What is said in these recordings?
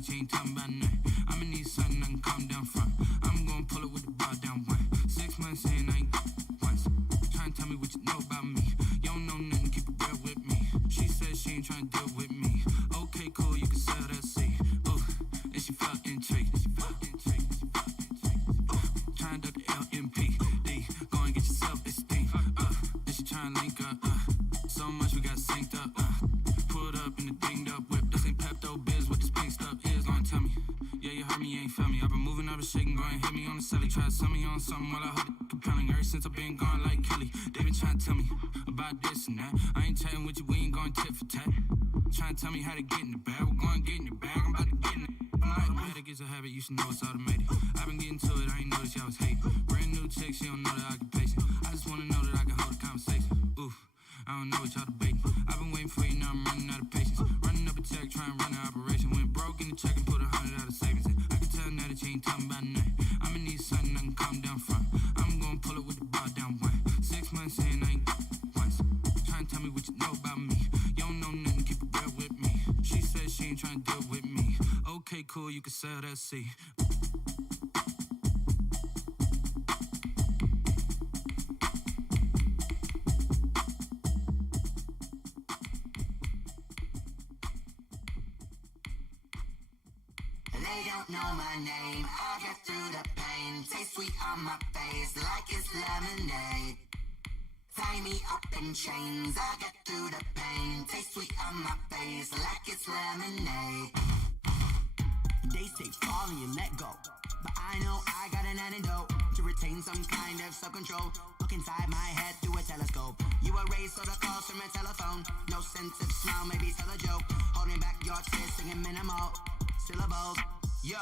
that you ain't talking about nothing. I'ma need something I can calm down from. I'm gonna pull it with the ball down one. 6 months in, I ain't once. Trying to tell me what you know about me. You don't know nothing, keep it real with me. She said she ain't trying to deal with me. Okay, cool, you can sell that seed. Ooh, and she felt intrigued. Trying to duck the LMPD. Go and get yourself esteem. And she trying to link up. So much we got synced up. Pulled up in the dinged up whip. This ain't Pepto Biz, what this pink stuff is. Long tell me. Yeah, you heard me, you ain't felt me. I've been moving, I've been shaking, go and hit me on the celly. Try to sell me on something while I hold it compelling. Ever since I've been gone like Kelly, they been trying to tell me about this and that. I ain't chatting with you, we ain't going tit for tat. Trying to tell me how to get in the bag. We're going to get in the bag, I'm about to get in it. Automatic is a habit, you should know it's automated. I've been getting to it, I ain't noticed y'all was hating. Brand new chick, she don't know the occupation. I just wanna know that I can hold a conversation. Ooh, I don't know what y'all debating. I've been waiting for you, now I'm running out of patience. Running up a check, trying to run an operation. Went broke in the check and put 100 out of savings in. I can tell now that you ain't talking about nothing. I'ma need something I can calm down from. I'm gonna pull it with the ball down one. 6 months in, I ain't once. Trying to tell me what you know about me. You don't know nothing, keep it real with me. She said she ain't trying to deal with me. Okay, cool, you can sell that seed. They don't know my name, I get through the pain. Taste sweet on my face like it's lemonade. Tie me up in chains, I get through the pain. Taste sweet on my face like it's lemonade. They say fall and you let go, but I know I got an antidote to retain some kind of self-control. Look inside my head through a telescope. You erase all the calls from a telephone. No sense of smile, maybe tell a joke. Holding back your tears, singing minimal syllables. Yeah,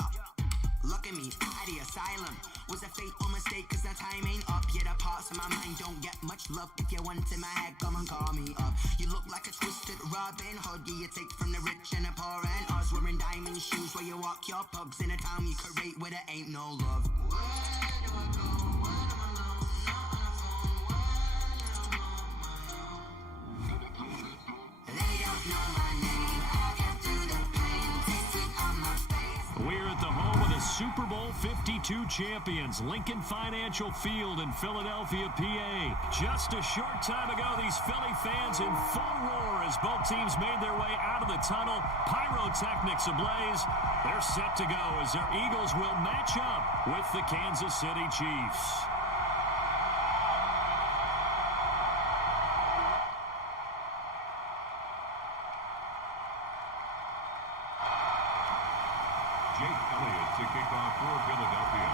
look at me, out the asylum. Was a fateful mistake, cause the time ain't up. Yet the parts of my mind don't get much love. If you want in my head, come and call me up. You look like a twisted Robin Hood. Yeah, you take from the rich and the poor and us. Wearing diamond shoes where you walk your pugs. In a town you create where there ain't no love. Where do I go when I'm alone? Not on the phone, when I'm on my own. They don't know my name, I get through the pain. Taste sweet on my face. We're at the home of the Super Bowl 52 champions, Lincoln Financial Field in Philadelphia, PA. Just a short time ago, these Philly fans in full roar as both teams made their way out of the tunnel. Pyrotechnics ablaze. They're set to go as their Eagles will match up with the Kansas City Chiefs. Jake Elliott to kick off for Philadelphia.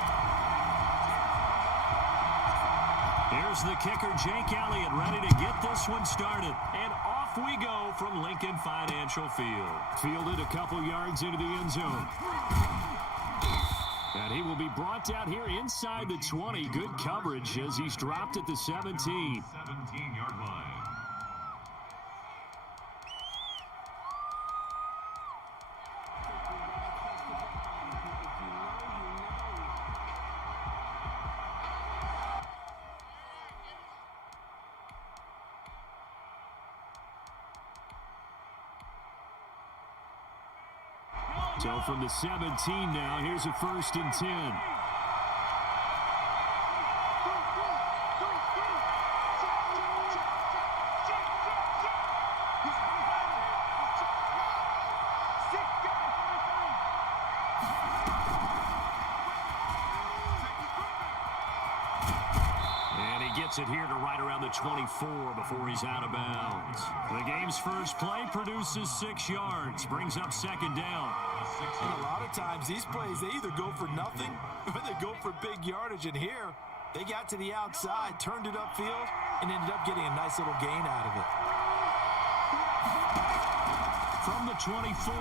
Here's the kicker, Jake Elliott, ready to get this one started. And off we go from Lincoln Financial Field. Fielded a couple yards into the end zone. And he will be brought down here inside the 20. Good coverage as he's dropped at the 17. 17-yard line. So from the 17 now, here's a 1st and 10. Gets it here to right around the 24 before he's out of bounds. The game's first play produces 6 yards, brings up 2nd down. And a lot of times these plays, they either go for nothing or they go for big yardage. And here, they got to the outside, turned it upfield, and ended up getting a nice little gain out of it. From the 24,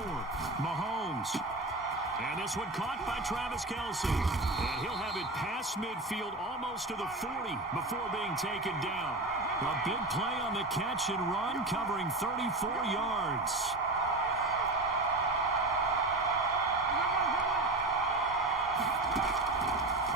Mahomes. And this one caught by Travis Kelce. And he'll have it past midfield almost to the 40 before being taken down. A big play on the catch and run, covering 34 yards.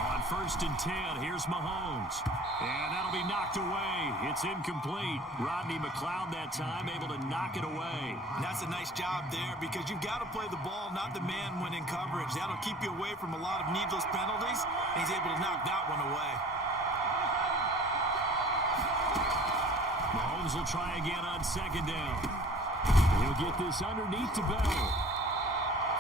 On first and 10. Here's Mahomes. And that'll be knocked away. It's incomplete. Rodney McLeod that time able to knock it away. And that's a nice job there because you've got to play the ball, not the man when in coverage. That'll keep you away from a lot of needless penalties, and he's able to knock that one away. Mahomes will try again on second down. He'll get this underneath to Bell.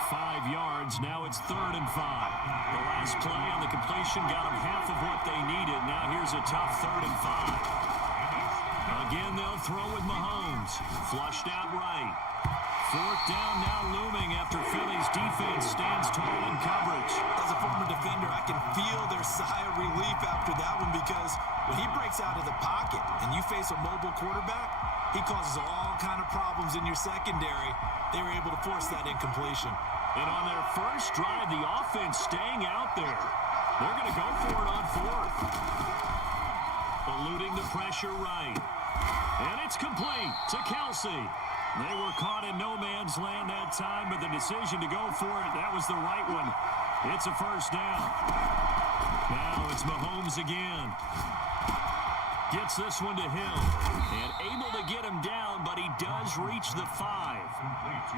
5 yards. Now it's 3rd and 5. The last play on the completion got them half of what they needed. Now here's a tough 3rd and 5. Again, they'll throw with Mahomes. Flushed out right. 4th down now looming after Philly's defense stands tall in coverage. As a former defender, I can feel their sigh of relief after that one because when he breaks out of the pocket and you face a mobile quarterback, he causes all kind of problems in your secondary. They were able to force that incompletion. And on their first drive, the offense staying out there. They're going to go for it on 4th. Eluding the pressure right. And it's complete to Kelsey. They were caught in no man's land that time, but the decision to go for it, that was the right one. It's a first down. Now it's Mahomes again. Gets this one to Hill. And able to get him down, but he does reach the 5.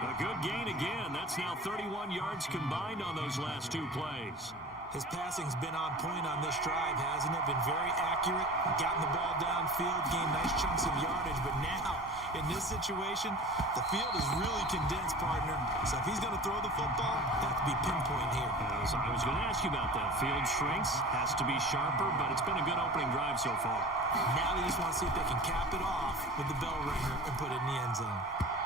A good gain again. That's now 31 yards combined on those last 2 plays. His passing's been on point on this drive, hasn't it? Been very accurate, gotten the ball downfield, gained nice chunks of yardage. But now, in this situation, the field is really condensed, partner. So if he's going to throw the football, that has to be pinpoint here. I was going to ask you about that. Field shrinks, has to be sharper, but it's been a good opening drive so far. Now they just want to see if they can cap it off with the bell ringer and put it in the end zone.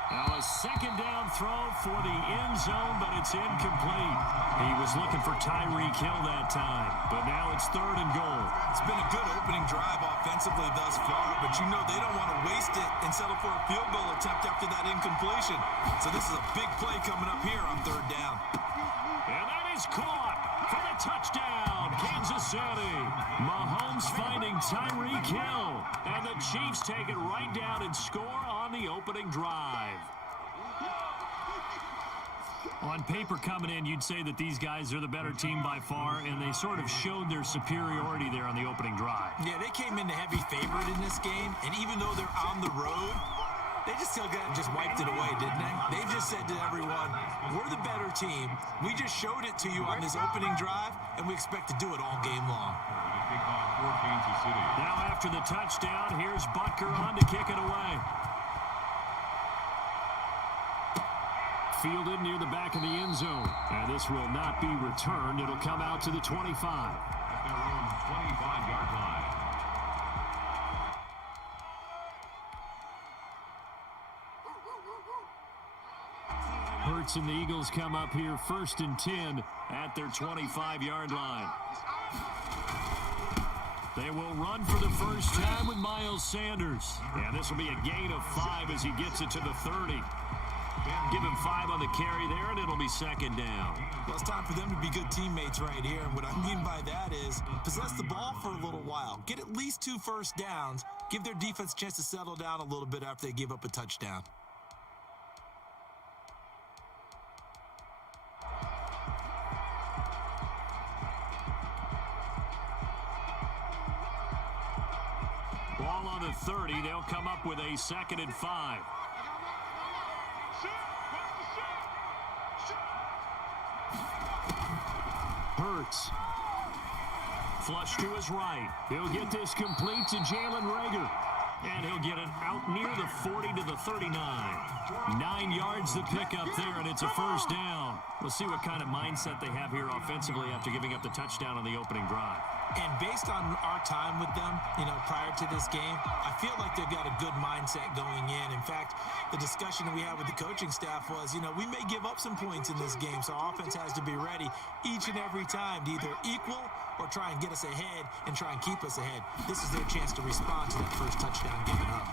Now a second down throw for the end zone, but it's incomplete. He was looking for Tyreek Hill that time, but now it's 3rd and goal. It's been a good opening drive offensively thus far, but you know they don't want to waste it and settle for a field goal attempt after that incompletion. So this is a big play coming up here on 3rd down. And that is caught for the touchdown, Kansas City. Mahomes finding Tyreek Hill, and the Chiefs take it right down and score on the opening drive. On paper coming in, you'd say that these guys are the better team by far, and they sort of showed their superiority there on the opening drive. Yeah, they came in the heavy favorite in this game, and even though they're on the road, they just wiped it away, didn't they? They just said to everyone, we're the better team. We just showed it to you on this opening drive, and we expect to do it all game long. Now after the touchdown, here's Butker on to kick it away. Fielded near the back of the end zone. And this will not be returned. It'll come out to the 25. At their own 25-yard line. Hurts and the Eagles come up here 1st and 10 at their 25-yard line. They will run for the first time with Miles Sanders. And this will be a gain of 5 as he gets it to the 30. Give him 5 on the carry there, and it'll be 2nd down. Well, it's time for them to be good teammates right here. And what I mean by that is possess the ball for a little while. Get at least 2 first downs. Give their defense a chance to settle down a little bit after they give up a touchdown. Ball on the 30. They'll come up with a 2nd and 5. Hurts. Flush to his right. He'll get this complete to Jalen Reagor. And he'll get it out near the 40 to the 39. 9 yards to pick up there, and it's a first down. We'll see what kind of mindset they have here offensively after giving up the touchdown on the opening drive. And based on our time with them, prior to this game, I feel like they've got a good mindset going in. In fact, the discussion we had with the coaching staff was, we may give up some points in this game, so our offense has to be ready each and every time to either equal or try and get us ahead and try and keep us ahead. This is their chance to respond to that first touchdown given up.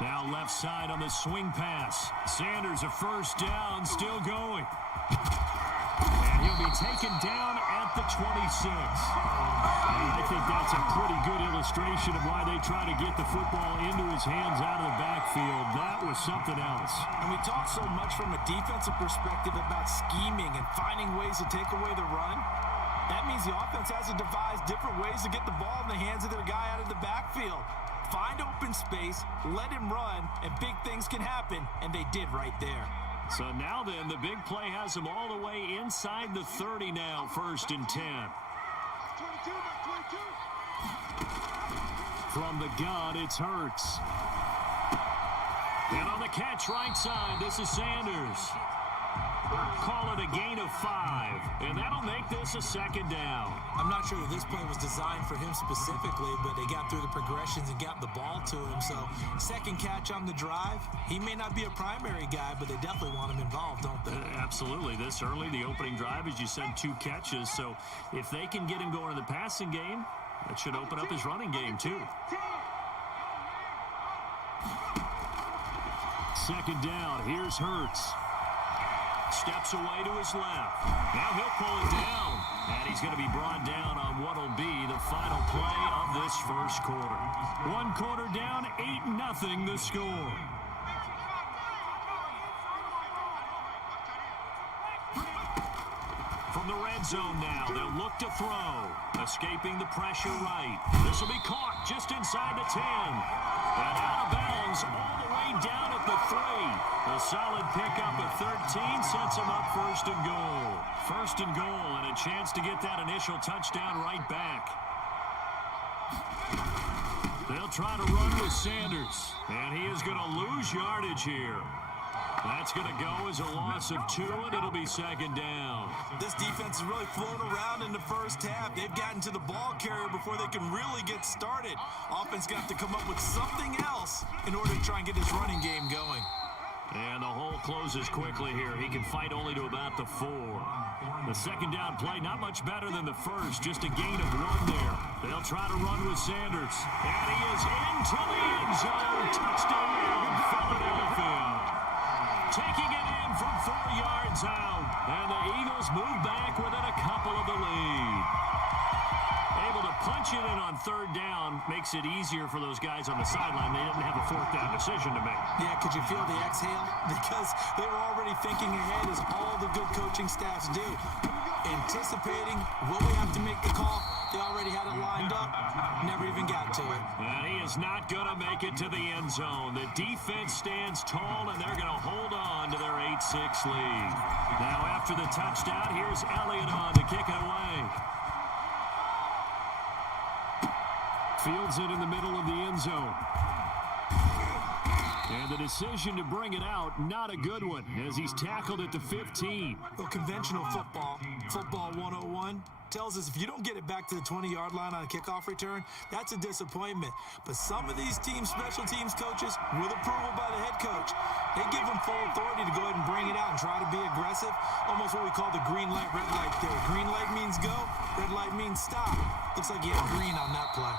Now left side on the swing pass. Sanders a first down, still going. And he'll be taken down at the 26. And I think that's a pretty good illustration of why they try to get the football into his hands out of the backfield. That was something else. And we talk so much from a defensive perspective about scheming and finding ways to take away the run. That means the offense has to devise different ways to get the ball in the hands of their guy out of the backfield. Find open space, let him run, and big things can happen, and they did right there. So now then, the big play has them all the way inside the 30 now, 1st and 10. From the gun, it's Hurts. And on the catch right side, this is Sanders. Call it a gain of 5, and that'll make this a 2nd down. I'm not sure that this play was designed for him specifically, but they got through the progressions and got the ball to him. So 2nd catch on the drive. He may not be a primary guy, but they definitely want him involved, don't they? Absolutely. This early, the opening drive, as you said, 2 catches. So if they can get him going in the passing game, that should open up his running game too. 2nd down. Here's Hurts. Steps away to his left. Now he'll pull it down. And he's going to be brought down on what will be the final play of this 1st quarter. 1 quarter down, 8-0 the score. From the red zone now, they'll look to throw. Escaping the pressure right. This will be caught just inside the 10. And out of bounds all the way down at the 3. A solid pickup at 13 sets him up 1st and goal. 1st and goal and a chance to get that initial touchdown right back. They'll try to run with Sanders. And he is going to lose yardage here. That's going to go as a loss of 2, and it'll be 2nd down. This defense is really flown around in the first half. They've gotten to the ball carrier before they can really get started. Offense got to come up with something else in order to try and get this running game going. And the hole closes quickly here. He can fight only to about the 4. The 2nd down play, not much better than the first. Just a gain of 1 there. They'll try to run with Sanders. And he is into the end zone. Touchdown, Philadelphia. Taking it in from 4 yards out. And the Eagles move back within a couple of the lead. Able to punch it in on 3rd down makes it easier for those guys on the sideline. They didn't have a 4th down decision to make. Yeah, could you feel the exhale? Because they were already thinking ahead, as all the good coaching staffs do. Anticipating, will we have to make the call? They already had it lined up. Never even got to it. And he is not going to make it to the end zone. The defense stands tall, and they're going to hold on to their 8-6 lead. Now, after the touchdown, here's Elliott on to kick it away. Fields it in the middle of the end zone. And the decision to bring it out, not a good one, as he's tackled at the 15. Well, conventional football 101, tells us if you don't get it back to the 20-yard line on a kickoff return, that's a disappointment. But some of these team special teams coaches, with approval by the head coach, they give them full authority to go ahead and bring it out and try to be aggressive. Almost what we call the green light, red light theory. Green light means go, red light means stop. Looks like he had green on that play.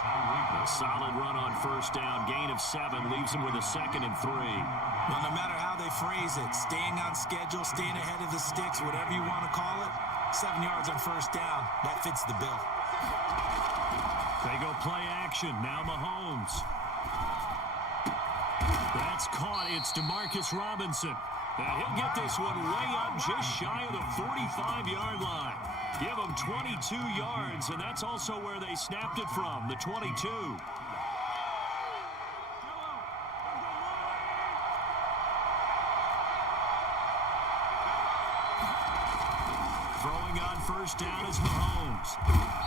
A solid run on 1st down. Gain of 7 leaves him with a 2nd and 3. Well, no matter how they phrase it, staying on schedule, staying ahead of the sticks, whatever you want to call it, 7 yards on 1st down, that fits the bill. They go play action. Now Mahomes. That's caught. It's DeMarcus Robinson. Now he'll get this one way up just shy of the 45-yard line. Give them 22 yards, and that's also where they snapped it from, the 22. Throwing on 1st down is Mahomes.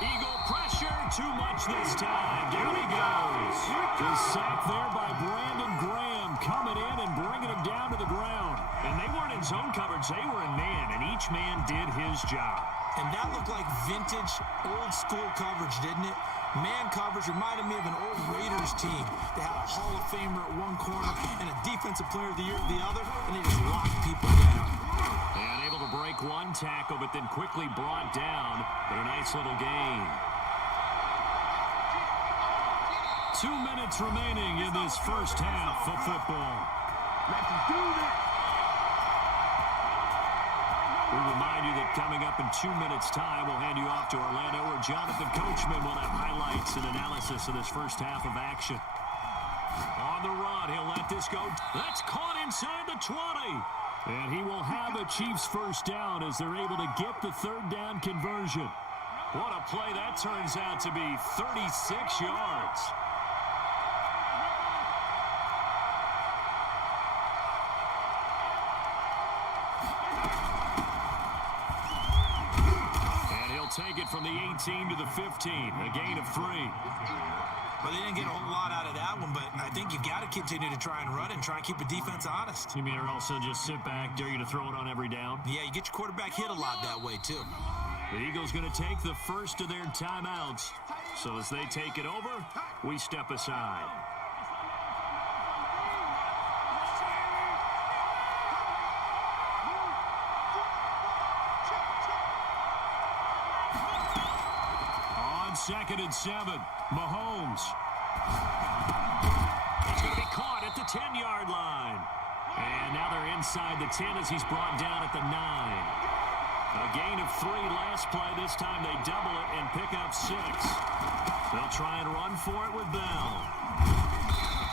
Eagle pressure, too much this time. Down he goes. The sack there by Brandon Graham, coming in and bringing him down to the ground. And they weren't in zone coverage, they were in man, and each man did his job. And that looked like vintage, old-school coverage, didn't it? Man coverage reminded me of an old Raiders team. They had a Hall of Famer at one corner and a Defensive Player of the Year at the other, and they just locked people down. And able to break one tackle, but then quickly brought down. But a nice little gain. 2 minutes remaining in this first half of football. Let's do this. We remind you that coming up in 2 minutes' time, we'll hand you off to Orlando, where Jonathan Coachman will have highlights and analysis of this first half of action. On the run, he'll let this go. That's caught inside the 20. And he will have a Chiefs first down as they're able to get the third down conversion. What a play that turns out to be, 36 yards. And he'll take it from the 18 to the 15, a gain of 3. Well, they didn't get a whole lot out of that one, but I think you've got to continue to try and run and try and keep the defense honest. You mean or also just sit back, dare you to throw it on every down? Yeah, you get your quarterback hit a lot that way, too. The Eagles going to take the first of their timeouts. So as they take it over, we step aside. On 2nd and 7, Mahomes. It's going to be caught at the 10-yard line. And now they're inside the 10 as he's brought down at the 9. A gain of 3 last play. This time they double it and pick up 6. They'll try and run for it with Bell.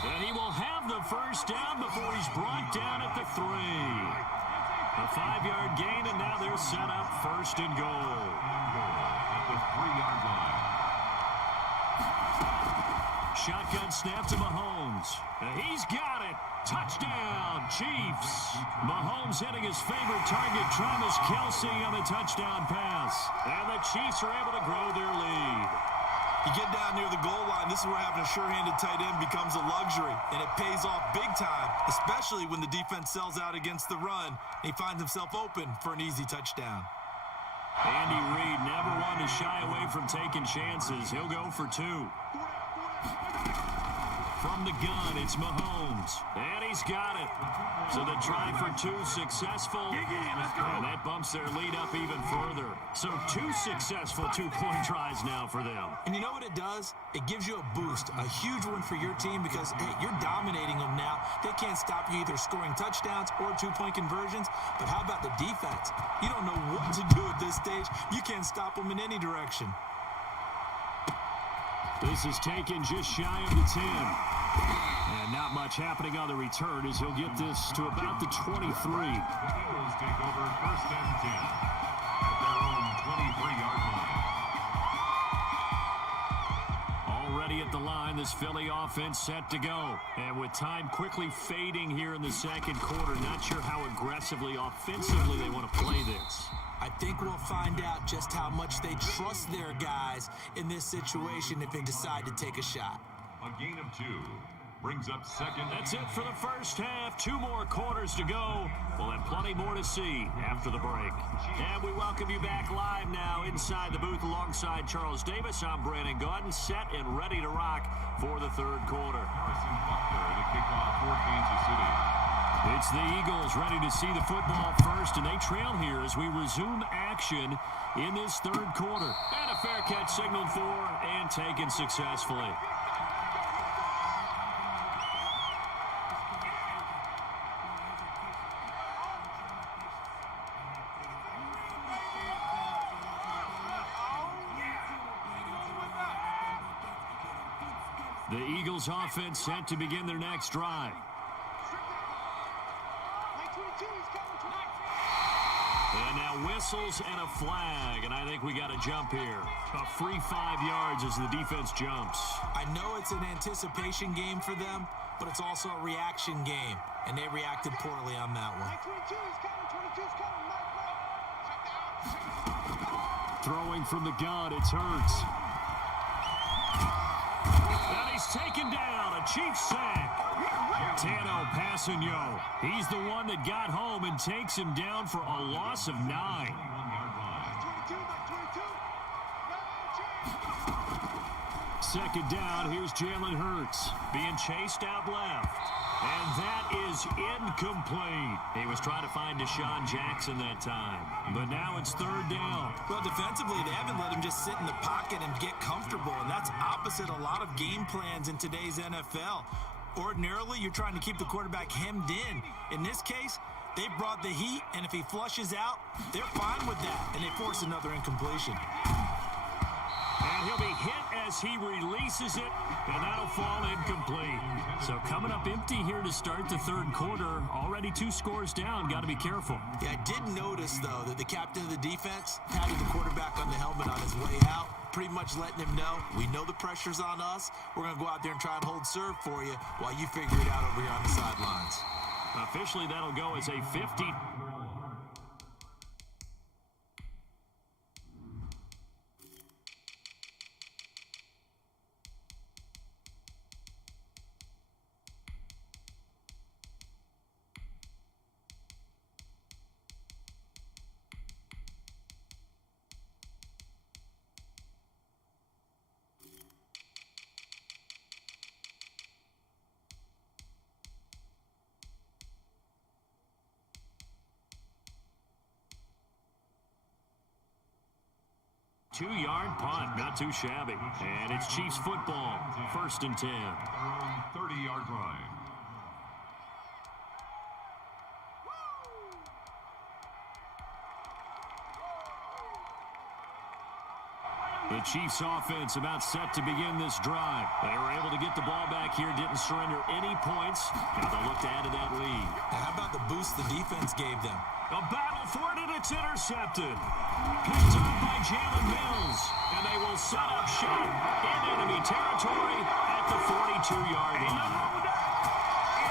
And he will have the first down before he's brought down at the 3. A 5-yard gain, and now they're set up 1st and goal. At the 3-yard line. Shotgun snap to Mahomes. He's got it. Touchdown, Chiefs. Mahomes hitting his favorite target, Travis Kelce, on the touchdown pass. And the Chiefs are able to grow their lead. You get down near the goal line, this is where having a sure-handed tight end becomes a luxury, and it pays off big time, especially when the defense sells out against the run, and he finds himself open for an easy touchdown. Andy Reid never one to shy away from taking chances. He'll go for 2. From the gun, it's Mahomes. And he's got it. So the try for 2 successful. And that bumps their lead up even further. So 2 successful 2-point tries now for them. And you know what it does? It gives you a boost, a huge one for your team because, hey, you're dominating them now. They can't stop you either scoring touchdowns or 2-point conversions. But how about the defense? You don't know what to do at this stage. You can't stop them in any direction. This is taken just shy of the 10. And not much happening on the return as he'll get this to about the 23. The Eagles take over 1st and 10 at their own 23-yard line. Already at the line, this Philly offense set to go. And with time quickly fading here in the 2nd quarter, not sure how aggressively, offensively they want to play this. I think we'll find out just how much they trust their guys in this situation if they decide to take a shot. A gain of 2 brings up 2nd. That's it for the first half. 2 more quarters to go. We'll have plenty more to see after the break. And we welcome you back live now inside the booth alongside Charles Davis. I'm Brandon Gaudin, set and ready to rock for the 3rd quarter. Harrison Butker to kick off for Kansas City. It's the Eagles ready to see the football first, and they trail here as we resume action in this 3rd quarter. And a fair catch signaled for and taken successfully. The Eagles offense set to begin their next drive. And now whistles and a flag, and I think we got a jump here. A free 5 yards as the defense jumps. I know it's an anticipation game for them, but it's also a reaction game, and they reacted poorly on that one. Throwing from the gun, it's Hurts. And he's taken down, a Chiefs sack. Tano Passanio. He's the one that got home and takes him down for a loss of 9. Second down, here's Jalen Hurts being chased out left. And that is incomplete. He was trying to find Deshaun Jackson that time. But now it's 3rd down. Well, defensively, they haven't let him just sit in the pocket and get comfortable. And that's opposite a lot of game plans in today's NFL. Ordinarily, you're trying to keep the quarterback hemmed in. In this case, they brought the heat, and if he flushes out, they're fine with that, and they force another incompletion. And he'll be hit as as he releases it, and that'll fall incomplete. So coming up empty here to start the third quarter. Already 2 scores down. Got to be careful. Yeah, I did notice, though, that the captain of the defense patted the quarterback on the helmet on his way out, pretty much letting him know, we know the pressure's on us. We're going to go out there and try and hold serve for you while you figure it out over here on the sidelines. Officially, that'll go as a 50. Two-yard punt, not too shabby. And it's Chiefs football, 1st and 10. Their own 30-yard line. The Chiefs offense about set to begin this drive. They were able to get the ball back here, didn't surrender any points. Now they'll look to add to that lead. Now, how about the boost the defense gave them? A battle for it, and it's intercepted. Picked up by Jalen Mills, and they will set up shop in enemy territory at the 42-yard line.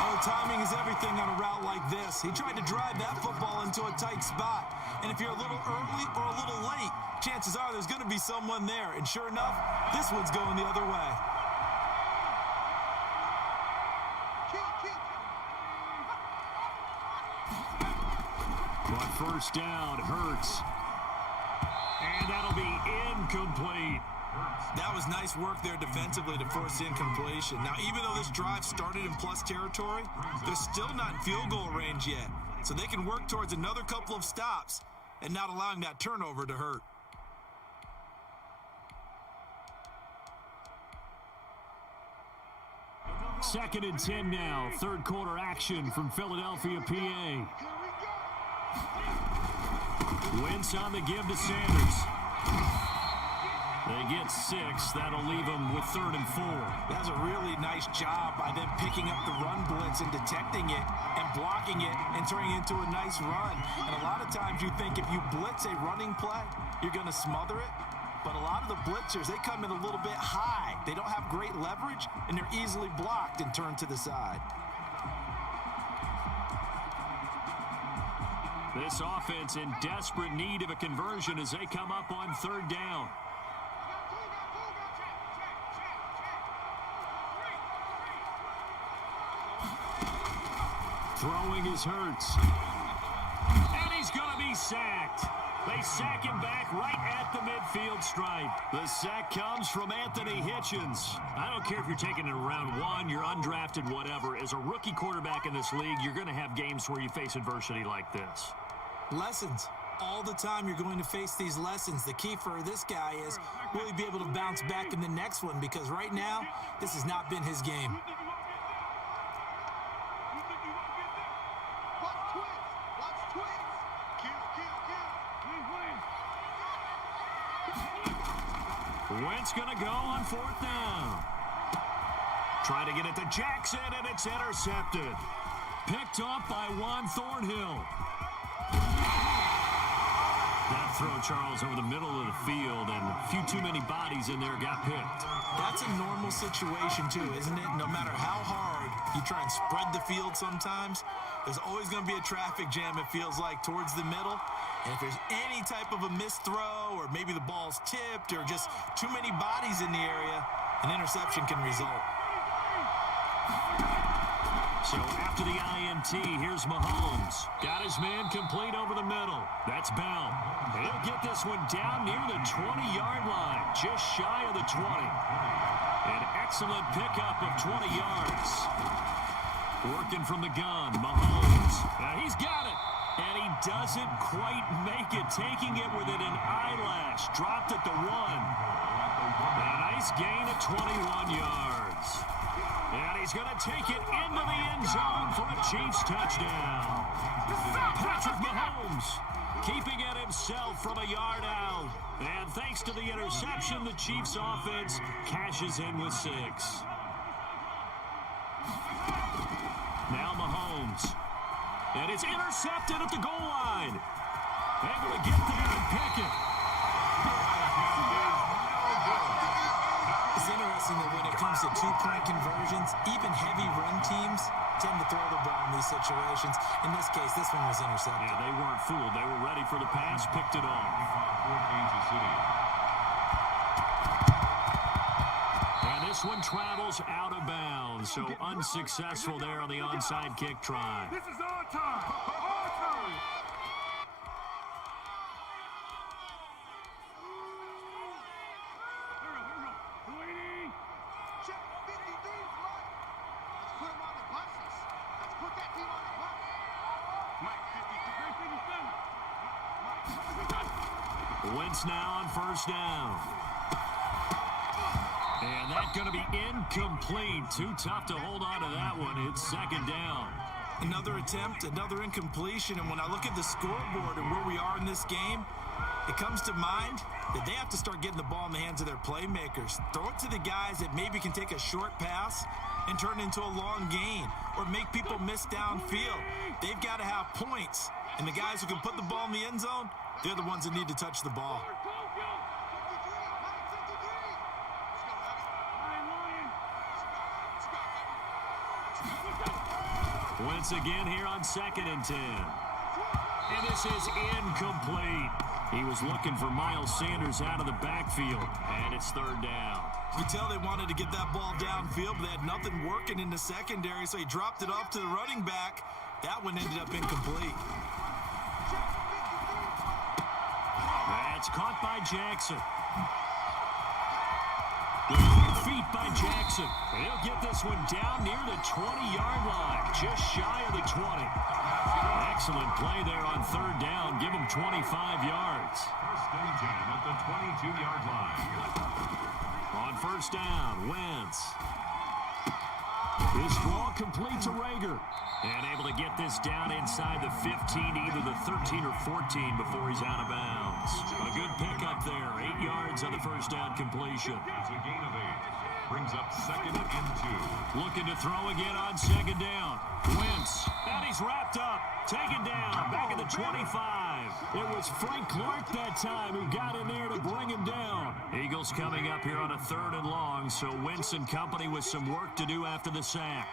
Oh, timing is everything on a route like this. He tried to drive that football into a tight spot. And if you're a little early or a little late, chances are there's going to be someone there. And sure enough, this one's going the other way. But first down, Hurts. And that'll be incomplete. That was nice work there defensively to force incompletion. Now, even though this drive started in plus territory, they're still not in field goal range yet. So they can work towards another couple of stops and not allowing that turnover to hurt. Second and 10 now. Third quarter action from Philadelphia, PA. Wentz on the give to Sanders. They get 6. That'll leave them with 3rd and 4. That's a really nice job by them picking up the run blitz and detecting it and blocking it and turning it into a nice run. And a lot of times you think if you blitz a running play, you're going to smother it. But a lot of the blitzers, they come in a little bit high. They don't have great leverage, and they're easily blocked and turned to the side. This offense in desperate need of a conversion as they come up on 3rd down. Throwing is Hurts. And he's going to be sacked. They sack him back right at the midfield stripe. The sack comes from Anthony Hitchens. I don't care if you're taking it in round 1, you're undrafted, whatever. As a rookie quarterback in this league, you're going to have games where you face adversity like this. Lessons. All the time you're going to face these lessons. The key for this guy is will he be able to bounce back in the next one? Because right now, this has not been his game. Wentz going to go on 4th down. Trying to get it to Jackson, and it's intercepted. Picked off by Juan Thornhill. That throw, Charles, over the middle of the field, and a few too many bodies in there got picked. That's a normal situation, too, isn't it? No matter how hard you try and spread the field sometimes, there's always going to be a traffic jam, it feels like, towards the middle. And if there's any type of a missed throw, or maybe the ball's tipped, or just too many bodies in the area, an interception can result. So after the INT, here's Mahomes. Got his man complete over the middle. That's Bell. He'll get this one down near the 20-yard line, just shy of the 20. An excellent pickup of 20 yards. Working from the gun, Mahomes. Now he's got it. And he doesn't quite make it, taking it within an eyelash. Dropped at the 1. A nice gain of 21 yards. And he's going to take it into the end zone for a Chiefs touchdown. Patrick Mahomes keeping it himself. himself from a yard out. And thanks to the interception, the Chiefs offense cashes in with 6. Now Mahomes. And it's intercepted at the goal line. Able to get there and pick it. It's interesting that when it comes to two-point conversions, even heavy run teams tend to throw the ball in these situations. In this case, this one was intercepted. Yeah, they weren't fooled. They were ready for the pass, picked it off. Kansas City. And this one travels out of bounds, so unsuccessful there on the onside kick try. This is our time. Our time. Wentz now on first down. And that's going to be incomplete. Too tough to hold on to that one. It's second down. Another attempt, another incompletion. And when I look at the scoreboard and where we are in this game, it comes to mind that they have to start getting the ball in the hands of their playmakers. Throw it to the guys that maybe can take a short pass and turn it into a long gain or make people miss downfield. They've got to have points. And the guys who can put the ball in the end zone, they're the ones that need to touch the ball. Once again here on 2nd and 10. And this is incomplete. He was looking for Miles Sanders out of the backfield, and it's 3rd down. You tell they wanted to get that ball downfield, but they had nothing working in the secondary, so he dropped it off to the running back. That one ended up incomplete. That's caught by Jackson. Good feet by Jackson. He'll get this one down near the 20-yard line, just shy of the 20. Excellent play there on 3rd down. Give him 25 yards. First and 10 at the 22-yard line. On first down, Wentz. His throw complete to Rager. And able to get this down inside the 15, either the 13 or 14 before he's out of bounds. A good pickup there. 8 yards on the first down completion. It's a gain of 8. Brings up 2nd and 2. Looking to throw again on 2nd down. Wentz. And he's wrapped up. Taken down. Back at the 25. It was Frank Clark that time who got in there to bring him down. Eagles coming up here on a 3rd and long, so Wentz and company with some work to do after the sack.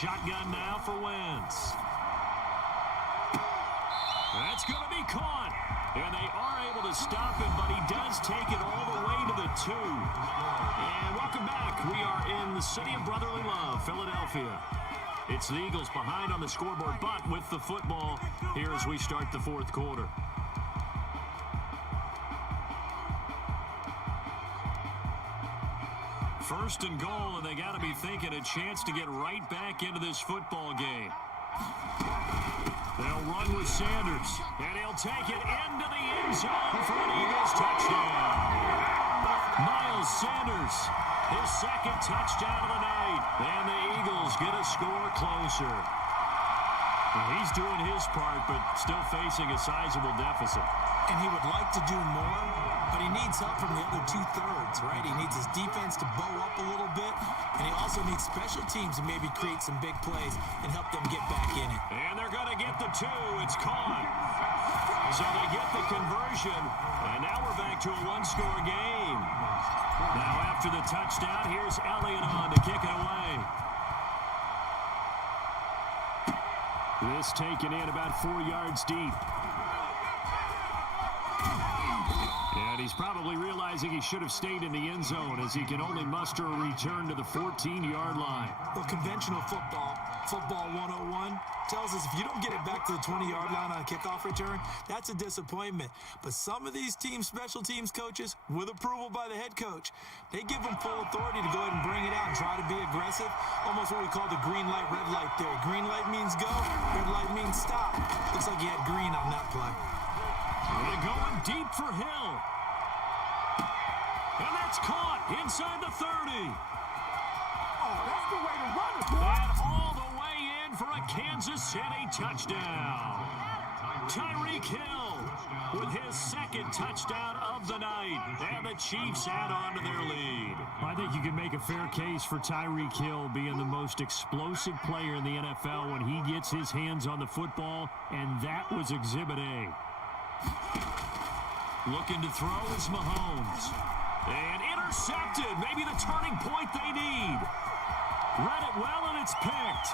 Shotgun now for Wentz. That's going to be caught. And they are able to stop him, but he does take it all the way to the 2. And welcome back. We are in the city of brotherly love, Philadelphia. It's the Eagles behind on the scoreboard, but with the football here as we start the 4th quarter. First and goal, and they got to be thinking a chance to get right back into this football game. They'll run with Sanders, and he'll take it into the end zone for an Eagles touchdown. Miles Sanders, his 2nd touchdown of the night, and the Eagles get a score closer. Well, he's doing his part, but still facing a sizable deficit. And he would like to do more, but he needs help from the other 2/3, right? He needs his defense to bow up a little bit, and he also needs special teams to maybe create some big plays and help them get back in it. And they're going to get the 2. It's caught. So they get the conversion, and now we're back to a 1-score game. Now after the touchdown, here's Elliott on to kick it away. This taken in about 4 yards deep. And he's probably realizing he should have stayed in the end zone as he can only muster a return to the 14-yard line. Well, conventional football 101, tells us if you don't get it back to the 20-yard line on a kickoff return, that's a disappointment. But some of these special teams coaches, with approval by the head coach, they give them full authority to go ahead and bring it out and try to be aggressive. Almost what we call the green light, red light theory. Green light means go, red light means stop. Looks like he had green on that play. They're going deep for Hill. And that's caught inside the 30. Oh, that's the way to run it, boy. And all the way in for a Kansas City touchdown. Tyreek Hill with his second touchdown of the night, and the Chiefs add on to their lead. I think you can make a fair case for Tyreek Hill being the most explosive player in the NFL when he gets his hands on the football, and that was Exhibit A. Looking to throw is Mahomes. And intercepted, maybe the turning point they need. Read it well, and it's picked.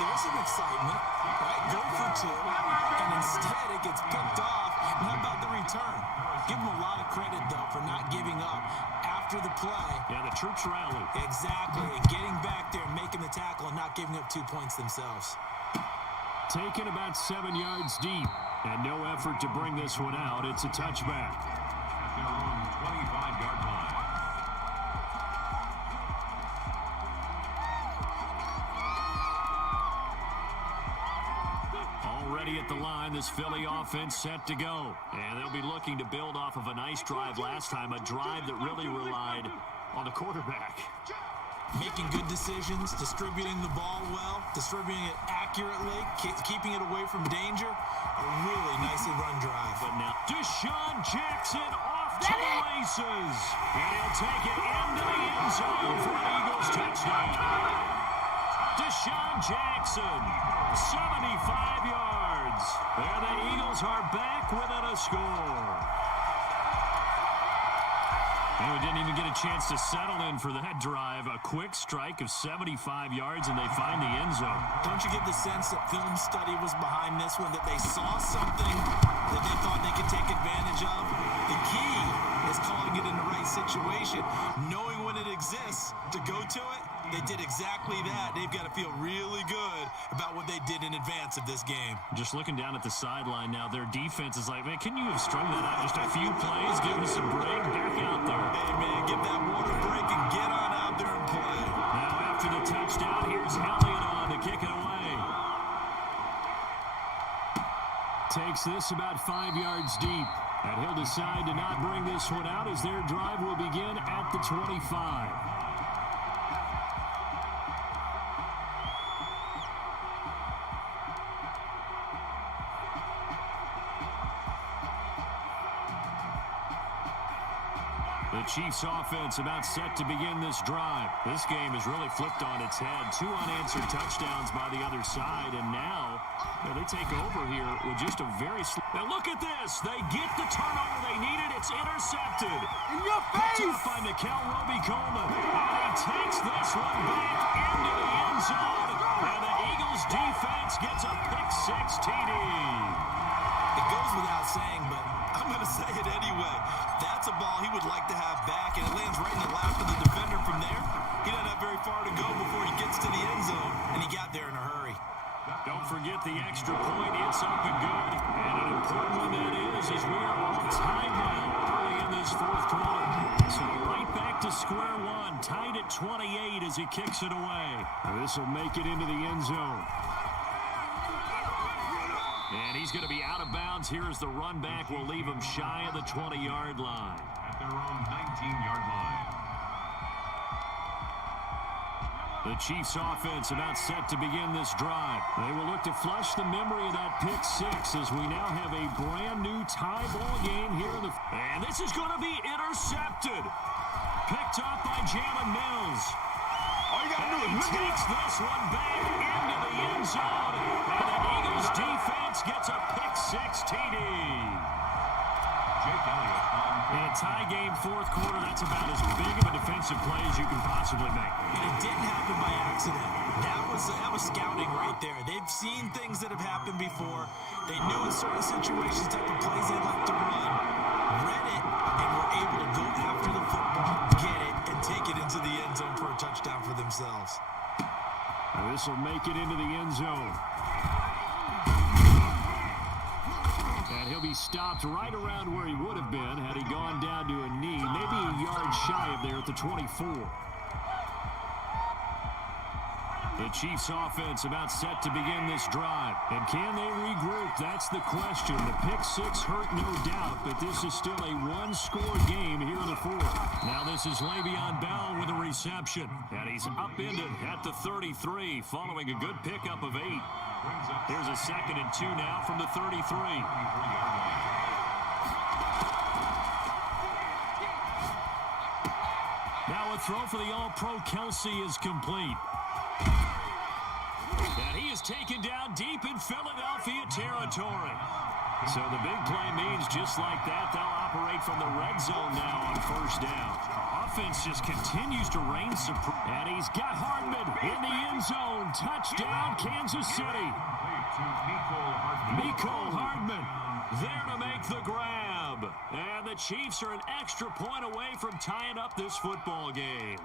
There's some excitement, right? Go for two, and instead it gets picked off. And how about the return? Give them a lot of credit, though, for not giving up after the play. Yeah, the troops rallied. Exactly, and getting back there and making the tackle and not giving up 2 points themselves. Taken about 7 yards deep, and no effort to bring this one out. It's a touchback. At their own 25-yard line. Already at the line, this Philly offense set to go. And they'll be looking to build off of a nice drive last time, a drive that really relied on the quarterback. Making good decisions, distributing the ball well, distributing it accurately, keeping it away from danger. A really nicely run drive. But now, Deshaun Jackson off to the races. And he'll take it into the end zone for an Eagles touchdown. Deshaun Jackson, 75 yards. And the Eagles are back within a score. And we didn't even get a chance to settle in for that drive. A quick strike of 75 yards, and they find the end zone. Don't you get the sense that film study was behind this one, that they saw something that they thought they could take advantage of? The key is calling it in the right situation, knowing when it exists to go to it. They did exactly that. They've got to feel really good about what they did in advance of this game. Just looking down at the sideline now, their defense is like, man, can you have strung that out just a few plays, give them some break, back out there. Hey, man, give that water break and get on out there and play. Now, after the touchdown, here's Elliott on to kick it away. Takes this about 5 yards deep. And he'll decide to not bring this one out as their drive will begin at the 25. The Chiefs offense about set to begin this drive. This game has really flipped on its head. 2 unanswered touchdowns by the other side, and now they take over here with just a very Now look at this. They get the turnover they needed. It's intercepted. In your face! Picked up by Mikel Roby-Coleman. And he takes this one back into the end zone. And the Eagles defense gets a pick-6 TD. It goes without saying, but I'm going to say it anyway. That's a ball he would like to have back, and it lands right in the lap of the defender from there. He doesn't have very far to go before he gets to the end zone, and he got there in a hurry. Don't forget the extra point. It's up and good. And an important one that is, as we are all tied now early in this fourth quarter. So right back to square one, tied at 28 as he kicks it away. This will make it into the end zone. And he's going to be out of bounds here as the run back will leave him shy of the 20-yard line. At their own 19-yard line. The Chiefs offense about set to begin this drive. They will look to flush the memory of that pick-6 as we now have a brand new tie ball game here in the... And this is going to be intercepted. Picked up by Jalen Mills. All you got to do is look takes this one back into the end zone. And the Eagles defense gets a pick-6 TD. Jake Elliott on In a tie game fourth quarter, that's about as big of a defensive play as you can possibly make. And it didn't happen by accident. That was scouting right there. They've seen things that have happened before. They knew in certain situations type of plays they like to run. Read it, and were able to go after the football, get it, and take it into the end zone for a touchdown for themselves. This will make it into the end zone. And he'll be stopped right around where he would have been had he gone down to a knee, maybe a yard shy of there at the 24. The Chiefs offense about set to begin this drive. And can they regroup? That's the question. The pick six hurt, no doubt, but this is still a one-score game here in the fourth. Now this is Le'Veon Bell with a reception. And he's upended at the 33 following a good pickup of 8. Here's a 2nd and 2 now from the 33. Now a throw for the All-Pro Kelsey is complete. And he is taken down deep in Philadelphia territory. So the big play means just like that, they'll operate from the red zone now on first down. Offense just continues to reign supreme. And he's got Hardman in the end zone. Touchdown, Kansas City. Mecole Hardman there to make the grab. And the Chiefs are an extra point away from tying up this football game.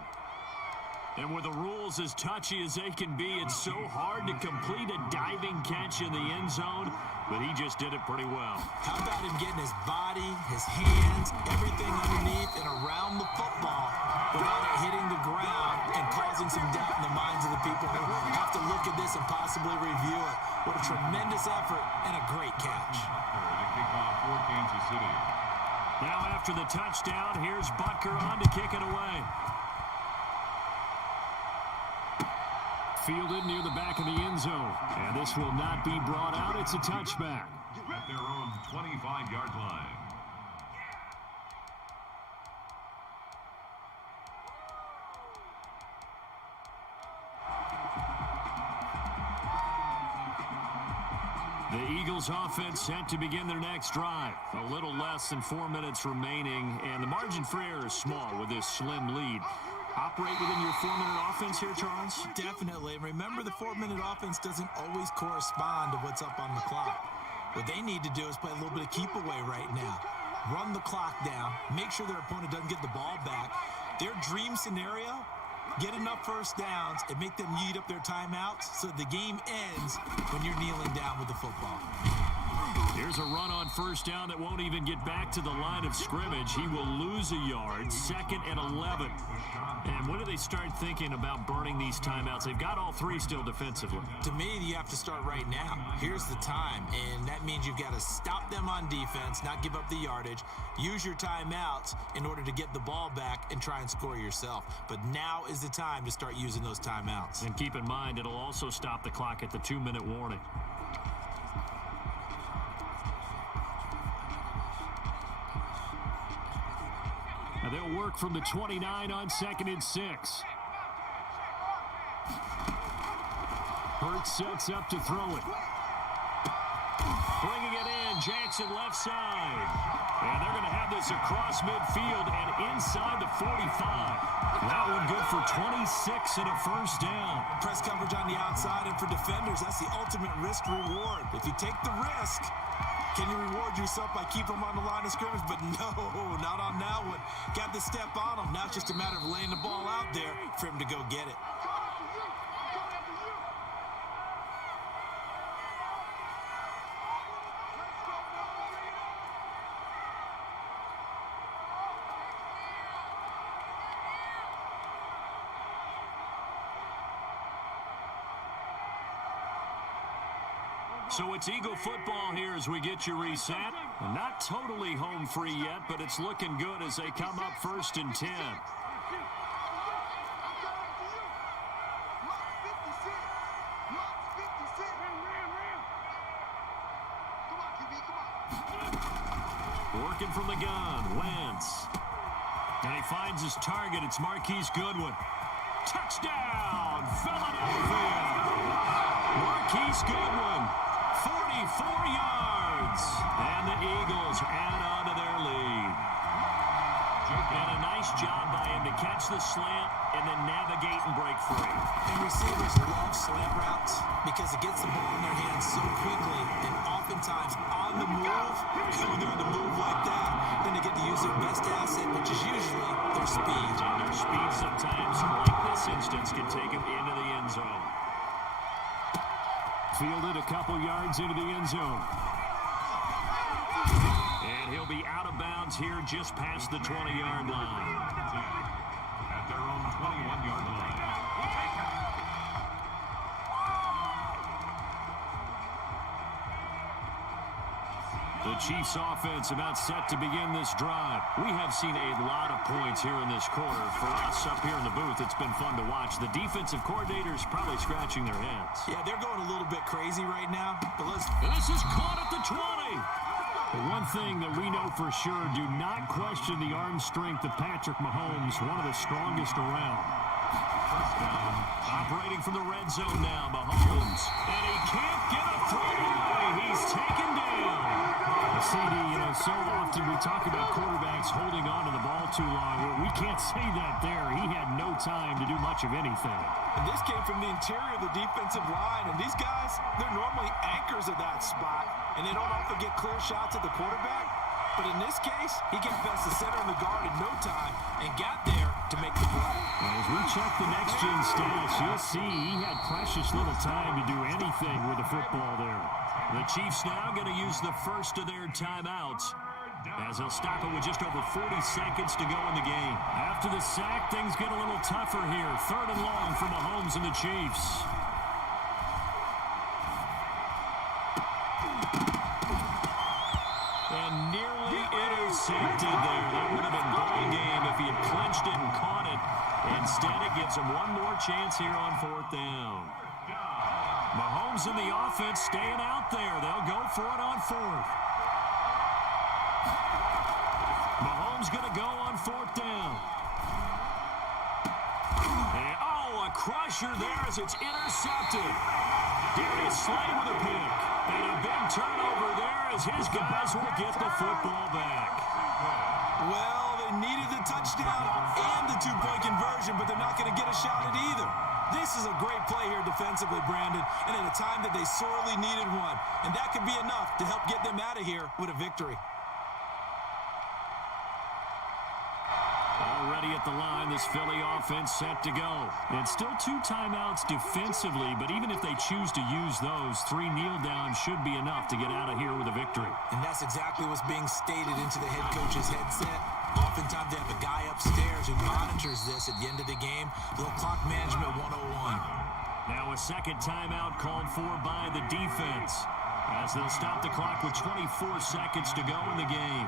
And with the rules as touchy as they can be, it's so hard to complete a diving catch in the end zone, but he just did it pretty well. How about him getting his body, his hands, everything underneath and around the football without it hitting the ground and causing some doubt in the minds of the people who have to look at this and possibly review it. What a tremendous effort and a great catch. The kickoff for Kansas City. Now after the touchdown, here's Butker on to kick it away. Fielded near the back of the end zone. And this will not be brought out. It's a touchback. At their own 25-yard line. The Eagles offense set to begin their next drive. A little less than 4 minutes remaining, and the margin for error is small with this slim lead. Operate within your 4-minute offense here, Charles? Definitely. Remember, the 4-minute offense doesn't always correspond to what's up on the clock. What they need to do is play a little bit of keep away right now. Run the clock down. Make sure their opponent doesn't get the ball back. Their dream scenario, get enough first downs and make them eat up their timeouts so the game ends when you're kneeling down with the football. Here's a run on first down that won't even get back to the line of scrimmage. He will lose a yard. 2nd and 11. And when do they start thinking about burning these timeouts? They've got all 3 still defensively. To me, you have to start right now. Here's the time, and that means you've got to stop them on defense, not give up the yardage, use your timeouts in order to get the ball back and try and score yourself. But now is the time to start using those timeouts. And keep in mind, it'll also stop the clock at the 2-minute warning. And they'll work from the 29 on 2nd and 6. Hurts sets up to throw it. Bringing it in, Jackson left side. And they're going to have this across midfield and inside the 45. That one good for 26 and a first down. Press coverage on the outside, and for defenders, that's the ultimate risk-reward. If you take the risk, can you reward yourself by keeping them on the line of scrimmage? But no, not on that one. Got the step on him. Now it's just a matter of laying the ball out there for him to go get it. So it's Eagle football here as we get you reset. Not totally home free yet, but it's looking good as they come up 1st and 10. Working from the gun, Wentz. And he finds his target. It's Marquise Goodwin. Touchdown, Philadelphia! Marquise Goodwin. 44 yards, and the Eagles add on to their lead. And a nice job by him to catch the slant and then navigate and break free. And receivers love slant routes because it gets the ball in their hands so quickly and oftentimes on the move. So when they're on the move like that, then they get to use their best asset, which is usually their speed. And their speed sometimes, like this instance, can take them into the end zone. Fielded a couple yards into the end zone. And he'll be out of bounds here just past the 20-yard line. At their own 21-yard line. The Chiefs offense about set to begin this drive. We have seen a lot of points here in this quarter. For us up here in the booth, it's been fun to watch. The defensive coordinators probably scratching their heads. Yeah, they're going a little bit crazy right now. But this is caught at the 20. But one thing that we know for sure, do not question the arm strength of Patrick Mahomes, one of the strongest around. Operating from the red zone now, Mahomes. And he can't get a throw away. He's taken down. CD, so often we talk about quarterbacks holding on to the ball too long. Well, we can't say that there. He had no time to do much of anything. And this came from the interior of the defensive line. And these guys, they're normally anchors of that spot. And they don't often get clear shots at the quarterback. But in this case, he gets past the center of the guard in no time and got there to make the play. As we check the next-gen stats, you'll see he had precious little time to do anything with the football there. The Chiefs now going to use the first of their timeouts as they'll stop it with just over 40 seconds to go in the game. After the sack, things get a little tougher here. 3rd and long for Mahomes and the Chiefs. And nearly intercepted there. That would have been ball game if he had clinched it and caught it. Instead, it gives him one more chance here on 4th down. Mahomes and the offense staying out there. They'll go for it on 4th. Mahomes going to go on 4th down. And, a crusher there as it's intercepted. Darius Slay with a pick. And a big turnover there as his guys will get the football back. Well, they needed the touchdown and the 2-point conversion, but they're not going to get a shot at either. This is a great play here defensively, Brandon, and at a time that they sorely needed one. And that could be enough to help get them out of here with a victory. Already at the line, this Philly offense set to go. And still 2 timeouts defensively, but even if they choose to use those, 3 kneel downs should be enough to get out of here with a victory. And that's exactly what's being stated into the head coach's headset. Oftentimes they have a guy upstairs who monitors this at the end of the game. Little clock management 101. Now a second timeout called for by the defense as they'll stop the clock with 24 seconds to go in the game.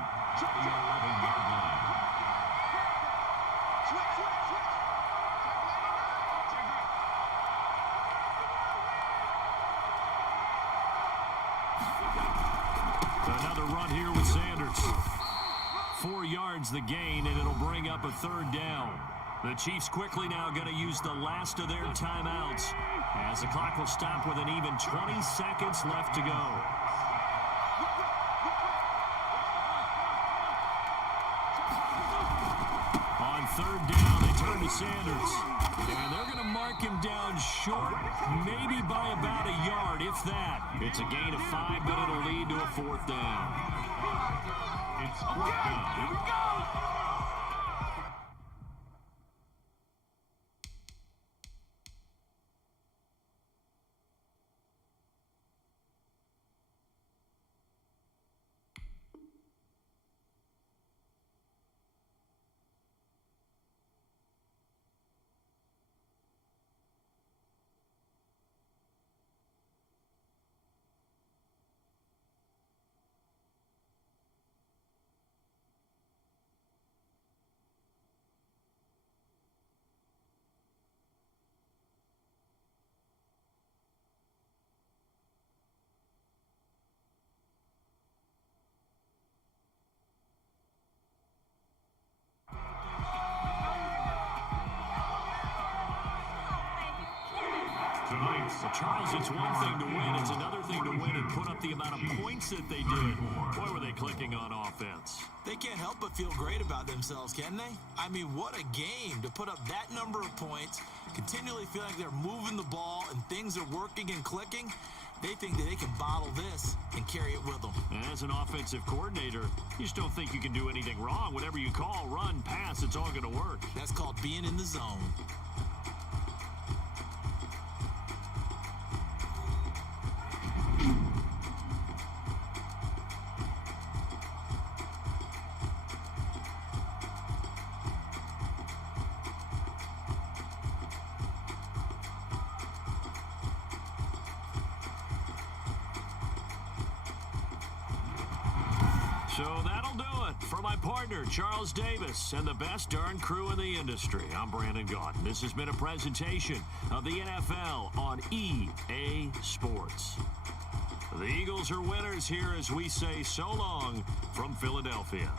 Another run here with Sanders. 4 yards the gain, and it'll bring up a 3rd down. The Chiefs quickly now going to use the last of their timeouts as the clock will stop with an even 20 seconds left to go. On 3rd down, they turn to Sanders. And they're going to mark him down short, maybe by about a yard, if that. It's a gain of 5, but it'll lead to a 4th down. It's 4th down. Here we go! Charles, it's one thing to win. It's another thing to win and put up the amount of points that they did. Boy, were they clicking on offense. They can't help but feel great about themselves, can they? I mean, what a game to put up that number of points, continually feel like they're moving the ball and things are working and clicking. They think that they can bottle this and carry it with them. And as an offensive coordinator, you just don't think you can do anything wrong. Whatever you call, run, pass, it's all going to work. That's called being in the zone. So that'll do it. For my partner, Charles Davis, and the best darn crew in the industry, I'm Brandon Gaudin. This has been a presentation of the NFL on EA Sports. The Eagles are winners here as we say so long from Philadelphia.